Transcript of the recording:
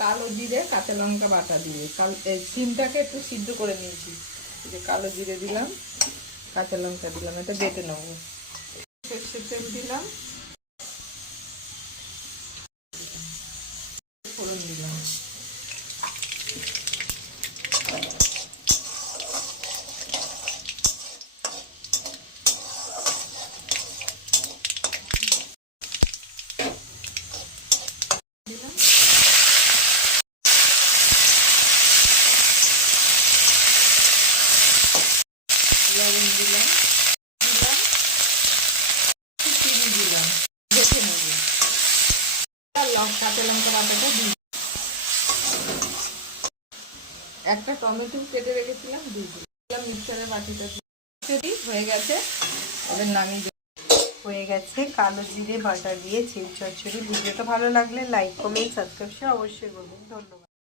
কালো জিরে কাঁচা লঙ্কা বাটা দিয়ে সিমটাকে একটু সিদ্ধ করে নিয়েছি। এই যে কালো জিরে দিলাম, কাঁচা লঙ্কা দিলাম, এটা বেটে নেবো। সরষের তেল দিলাম, ফোড়ন দিলাম, লবণ দিলাম, চিনি দিলাম, বেটে নেবো। কাঁচা লঙ্কা বাটাটা দিই, একটা টমেটো কেটে রেখেছিলাম দিয়ে দিলাম মিক্সারের বাটিটা। হয়ে গেছে, ওদের নামিয়ে হয়ে গেছে কালো জিরে বাটা দিয়ে চিড় চচ্চড়ি। ভিডিওটা ভালো লাগলে লাইক কমেন্ট সাবস্ক্রাইব অবশ্যই করবেন। ধন্যবাদ।